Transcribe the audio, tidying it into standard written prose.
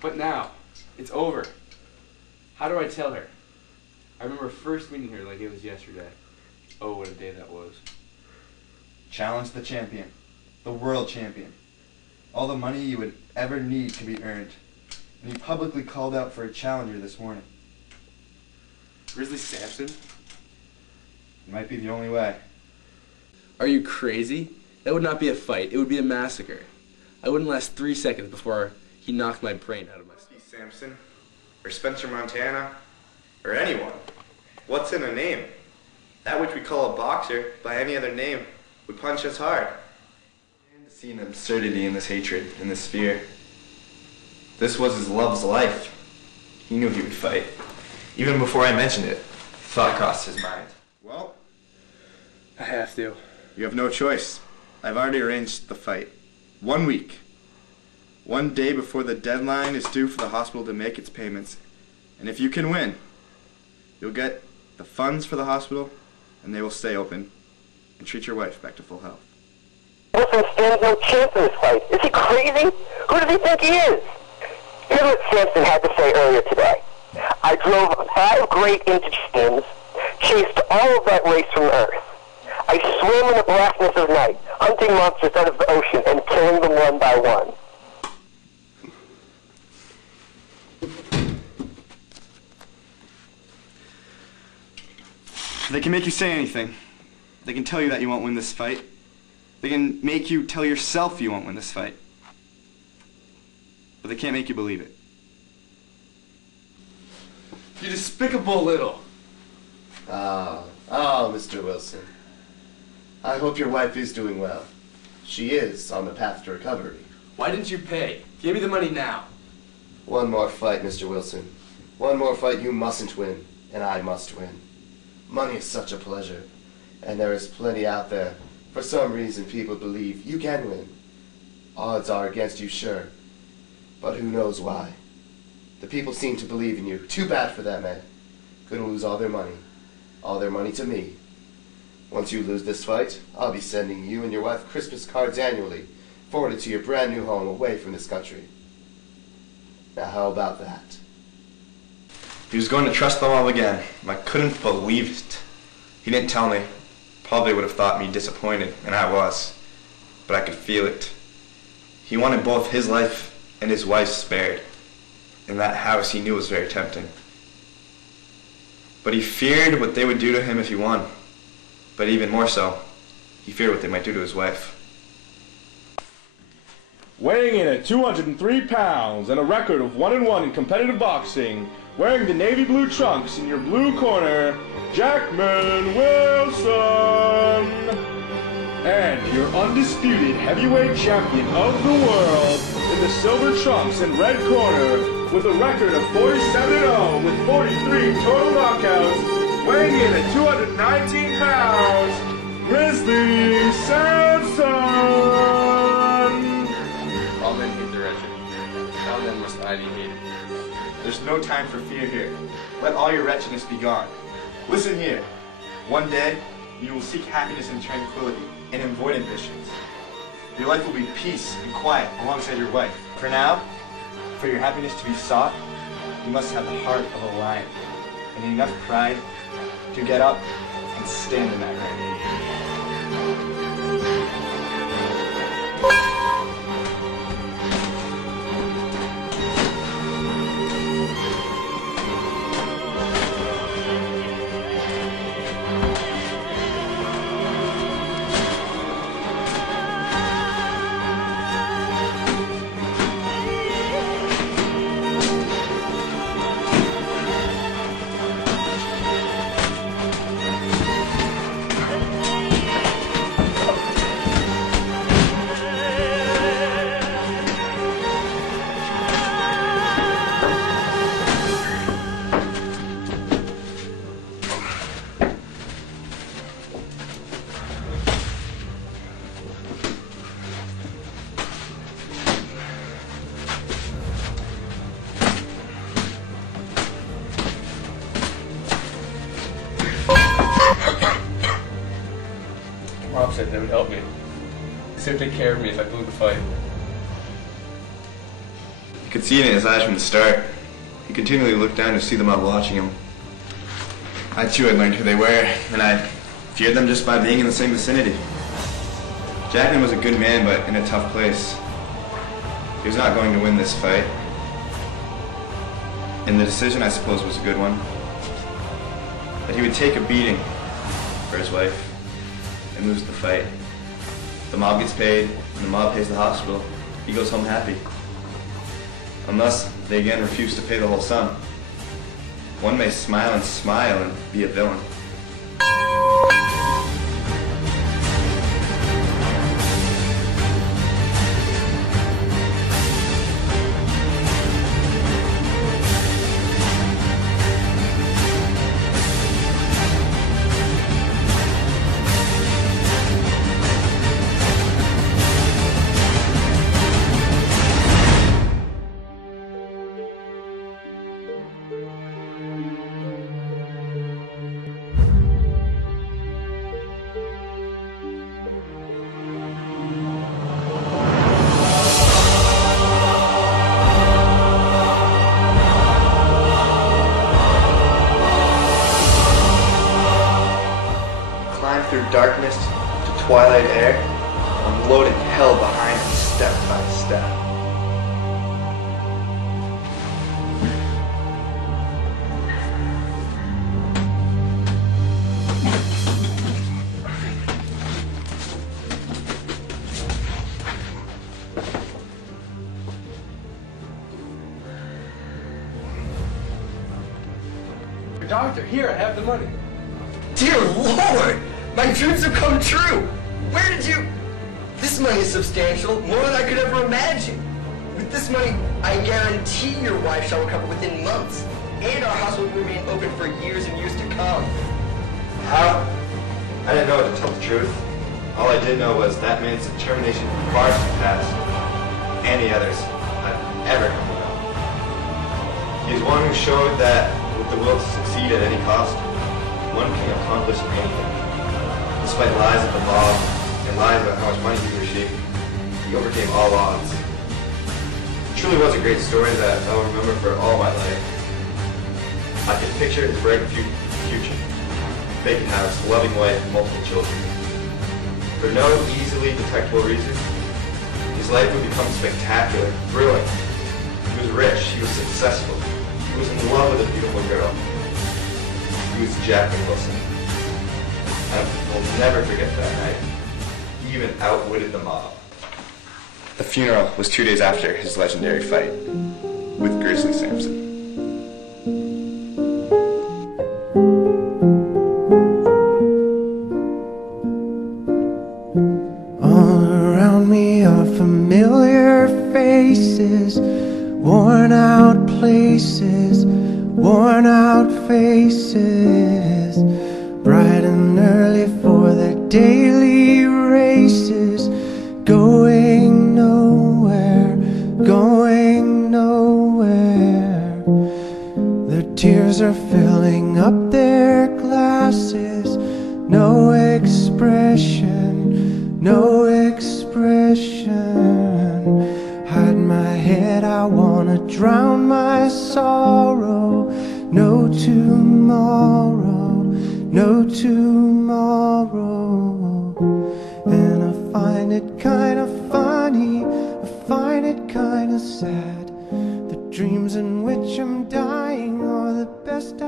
But now, it's over. How do I tell her? I remember first meeting her like it was yesterday. Oh, what a day that was. Challenge the champion. The world champion. All the money you would ever need can be earned. And he publicly called out for a challenger this morning. Grizzly Sampson? It might be the only way. Are you crazy? That would not be a fight. It would be a massacre. I wouldn't last 3 seconds before he knocked my brain out of my skull. Sampson, or Spencer Montana, or anyone. What's in a name? That which we call a boxer, by any other name, would punch us hard. I see an absurdity in this hatred, in this fear. This was his love's life. He knew he would fight. Even before I mentioned it, thought crossed his mind. Well, I have to. you have no choice. I've already arranged the fight. 1 week. 1 day before the deadline is due for the hospital to make its payments. And if you can win, you'll get the funds for the hospital, and they will stay open, and treat your wife back to full health. Wilson stands no chance in this fight. Is he crazy? Who does he think he is? Here's what Sampson had to say earlier today. I drove 5 great intage teams, chased all of that race from Earth. I swam in the blackness of night, hunting monsters out of the ocean and killing them one by one. They can make you say anything. They can tell you that you won't win this fight. They can make you tell yourself you won't win this fight. But they can't make you believe it. You despicable little. Mr. Wilson. I hope your wife is doing well. She is on the path to recovery. Why didn't you pay? Give me the money now. One more fight, Mr. Wilson. One more fight you mustn't win, and I must win. Money is such a pleasure, and there is plenty out there. For some reason, people believe you can win. Odds are against you, sure, but who knows why? The people seem to believe in you. Too bad for them, Ed. Gonna lose all their money to me. Once you lose this fight, I'll be sending you and your wife Christmas cards annually, forwarded to your brand new home away from this country. Now how about that? He was going to trust them all again. I couldn't believe it. He didn't tell me. Probably would have thought me disappointed, and I was. But I could feel it. He wanted both his life and his wife's spared. And that house he knew was very tempting. But he feared what they would do to him if he won. But even more so, he feared what they might do to his wife. Weighing in at 203 pounds and a record of 1-1 in competitive boxing, wearing the navy blue trunks in your blue corner, Jackman Wilson! And your undisputed heavyweight champion of the world in the silver trunks and red corner, with a record of 47-0 with 43 total knockouts, weighing in at 219 pounds, Grizzly Sampson! All men hate the wretched. How then must I be hated? There's no time for fear here. Let all your wretchedness be gone. Listen here. One day, you will seek happiness and tranquility and avoid ambitions. Your life will be peace and quiet alongside your wife. For now, for your happiness to be sought, you must have the heart of a lion and enough pride to get up and stand in that ring. Mom said they would help me. They said they'd take care of me if I blew the fight. You could see it in his eyes from the start. He continually looked down to see the mob watching him. I too had learned who they were, and I feared them just by being in the same vicinity. Jackman was a good man, but in a tough place. He was not going to win this fight. And the decision, I suppose, was a good one. That he would take a beating for his wife and lose the fight. The mob gets paid, and the mob pays the hospital. He goes home happy. Unless they again refuse to pay the whole sum. One may smile and be a villain. Through darkness to twilight air, unloading hell behind him step by step. Doctor, here, I have the money. Dear Lord! My dreams have come true! Where did you... This money is substantial, more than I could ever imagine. With this money, I guarantee your wife shall recover within months, and our house will remain open for years and years to come. How? I didn't know what to tell the truth. All I did know was that man's determination far surpassed any others I've ever come to know. He is one who showed that with the will to succeed at any cost, one can accomplish anything. Despite lies of the mob and lies about how much money he received, he overcame all odds. It truly was a great story that I'll remember for all my life. I could picture his bright future. Big house, loving wife, multiple children. For no easily detectable reason, his life would become spectacular, thrilling. He was rich, he was successful, he was in love with a beautiful girl. He was Jackman Wilson. I will never forget that night. He even outwitted the mob. The funeral was 2 days after his legendary fight with Grizzly Sampson. All around me are familiar faces, worn out places, worn out faces, bright and early for their daily races, going nowhere, going nowhere. Their tears are filling up their glasses, no expression, no expression. Hide my head, I wanna drown my sorrow. No tomorrow, no tomorrow. And I find it kinda funny, I find it kinda sad. The dreams in which I'm dying are the best